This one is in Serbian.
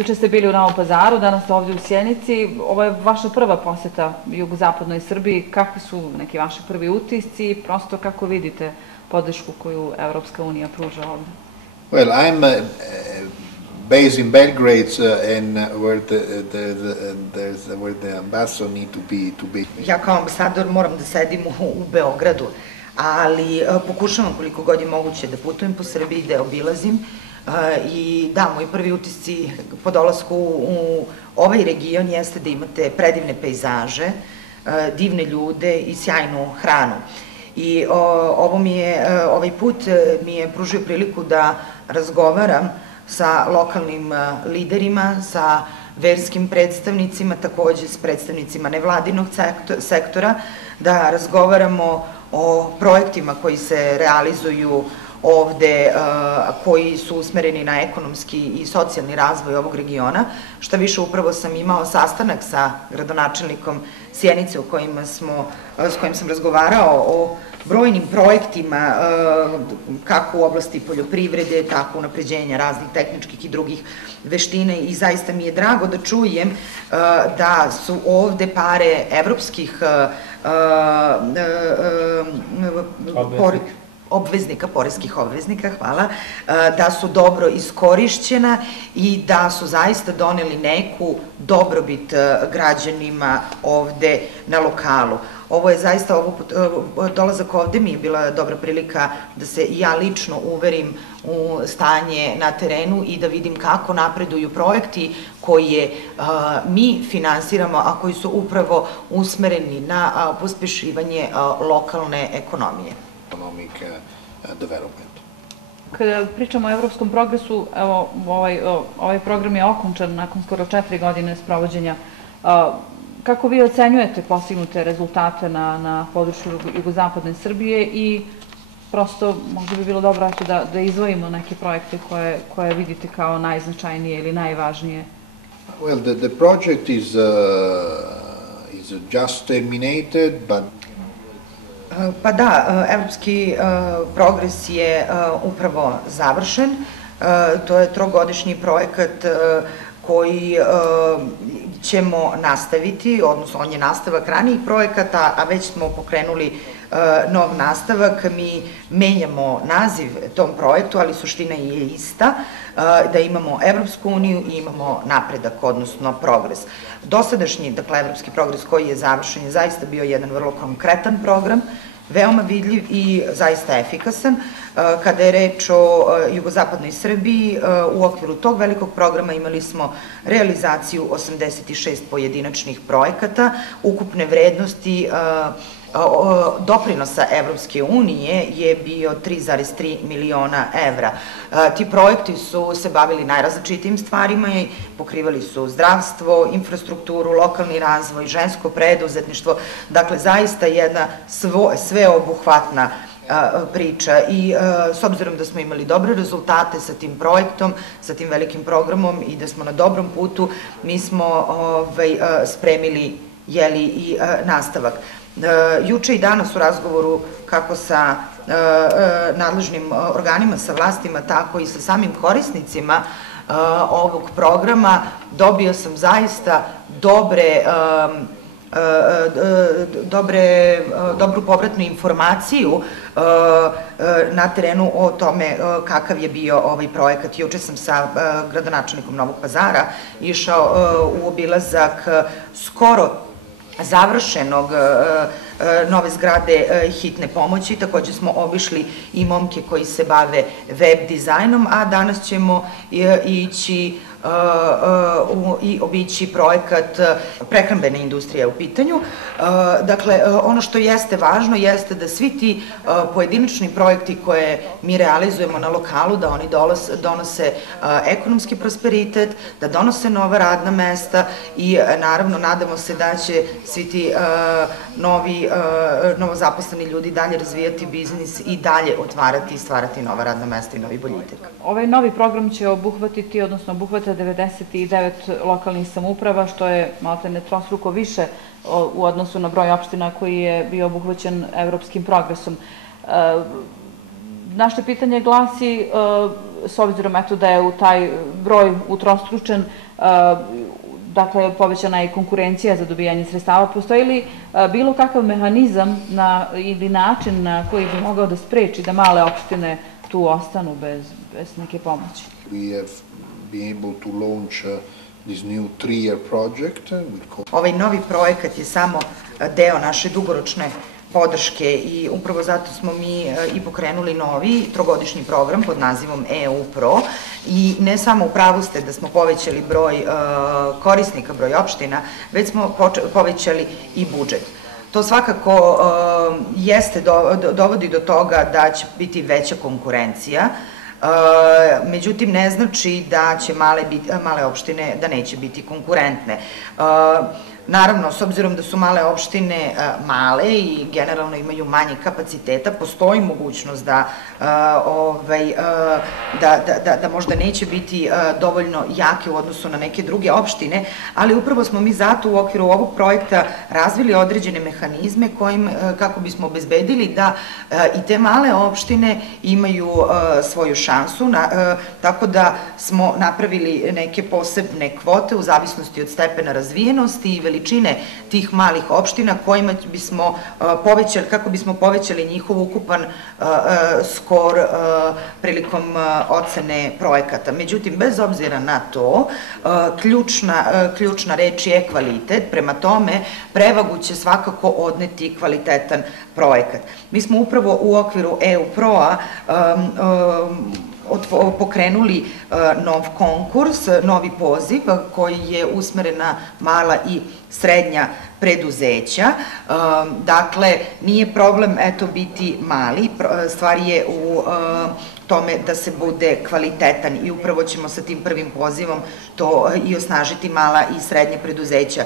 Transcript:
Juče ste bili u Novom Pazaru, danas ste ovdje u Sjenici. Ovo je vaša prva poseta jugozapadnoj Srbiji. Kakvi su neki vaši prvi utisci i prosto kako vidite podršku koju Evropska unija pruža ovdje? Well, I'm based in Belgrade and where the ambassador need to be. Ja kao ambasador moram da sedim u Beogradu, ali pokušavam koliko god je moguće da putujem po Srbiji, da je obilazim. I da, moji prvi utisci po dolasku u ovaj region jeste da imate predivne pejzaže, divne ljude i sjajnu hranu. I ovaj put mi je pružio priliku da razgovaram sa lokalnim liderima, sa verskim predstavnicima, takođe s predstavnicima nevladinog sektora, da razgovaramo o projektima koji se realizuju ovde, koji su usmereni na ekonomski i socijalni razvoj ovog regiona. Šta više, upravo sam imao sastanak sa gradonačelnikom Sjenice s kojim sam razgovarao o brojnim projektima, kako u oblasti poljoprivrede, tako unapređenja raznih tehničkih i drugih veština i zaista mi je drago da čujem da su ovde pare evropskih poreskih obveznika, hvala, da su dobro iskorišćena i da su zaista doneli neku dobrobit građanima ovde na lokalu. Ovo je zaista, dolazak ovde mi je bila dobra prilika da se i ja lično uverim u stanje na terenu i da vidim kako napreduju projekti koje mi finansiramo, a koji su upravo usmereni na pospešivanje lokalne ekonomije. Kada pričamo o evropskom progresu, evo, ovaj program je okončan nakon skoro 4 godine sprovođenja. Kako vi ocenjujete postignute rezultate na području jugozapadne Srbije i prosto možda bi bilo dobro da izdvojimo neke projekte koje vidite kao najznačajnije ili najvažnije? Well, the project is just terminated, but pa da, evropski progres je upravo završen. To je trogodišnji projekat koji ćemo nastaviti, odnosno on je nastavak ranijih projekata, a već smo pokrenuli nov nastavak. Mi menjamo naziv tom projektu, ali suština je ista, da imamo Evropsku uniju i imamo napredak, odnosno progres. Dosadašnji, dakle, evropski progres koji je završen je zaista bio jedan vrlo konkretan program, veoma vidljiv i zaista efikasan. Kada je reč o jugozapadnoj Srbiji, u okviru tog velikog programa imali smo realizaciju 86 pojedinačnih projekata, ukupne vrednosti doprinosa Evropske unije je bio 3,3 miliona evra. Ti projekti su se bavili najrazličitijim stvarima i pokrivali su zdravstvo, infrastrukturu, lokalni razvoj, žensko preduzetništvo, dakle zaista jedna sveobuhvatna priča i s obzirom da smo imali dobre rezultate sa tim projektom, sa tim velikim programom i da smo na dobrom putu, mi smo spremili i nastavak. Juče i danas u razgovoru kako sa nadležnim organima, sa vlastima, tako i sa samim korisnicima ovog programa dobio sam zaista dobru povratnu informaciju na terenu o tome kakav je bio ovaj projekat. Juče sam sa gradonačelnikom Novog Pazara išao u obilazak skoro završenog nove zgrade hitne pomoći. Takođe smo obišli i momke koji se bave web dizajnom, a danas ćemo ići i obići projekat prehrambene industrije u pitanju. Dakle, ono što jeste važno jeste da svi ti pojedinačni projekti koje mi realizujemo na lokalu, da oni donose ekonomski prosperitet, da donose nova radna mesta i naravno nadamo se da će svi ti novozaposleni ljudi dalje razvijati biznis i dalje otvarati i stvarati nova radna mesta i novi boljitak. Ovaj novi program će obuhvatiti, odnosno obuhvata 99 lokalnih samouprava, što je maltene trostruko više u odnosu na broj opština koji je bio obuhvaćen evropskim progresom. naše pitanje glasi, s obzirom da je u taj broj utrostručen, dakle, povećana je konkurencija za dobijanje sredstava. Postoji li bilo kakav mehanizam ili način na koji bi mogao da spreči da male opštine tu ostanu bez neke pomoći? We have been able to launch this new 3-year project. Ovaj novi projekat je samo deo naše dugoročne podrške i upravo zato smo mi i pokrenuli novi trogodišnji program pod nazivom EU Pro i ne samo u pravu ste da smo povećali broj korisnika, broj opština, već smo povećali i budžet. To svakako dovodi do toga da će biti veća konkurencija, međutim ne znači da će male opštine da neće biti konkurentne. Naravno, s obzirom da su male opštine male i generalno imaju manje kapaciteta, postoji mogućnost da možda neće biti dovoljno jake u odnosu na neke druge opštine, ali upravo smo mi zato u okviru ovog projekta razvili određene mehanizme kako bismo obezbedili da i te male opštine imaju svoju šansu, tako da smo napravili neke posebne kvote u zavisnosti od stepena razvijenosti i veličine tih malih opština kojima bismo povećali, kako bismo povećali njihov ukupan skor prilikom ocene projekata. Međutim, bez obzira na to, ključna reč je kvalitet, prema tome prevagu će svakako odneti kvalitetan projekat. Mi smo upravo u okviru EU Pro-a pokrenuli nov konkurs, novi poziv koji je usmeren na mala i srednja preduzeća. Dakle, nije problem biti mali, stvar je u tome da se bude kvalitetan i upravo ćemo sa tim prvim pozivom to i osnažiti mala i srednje preduzeća.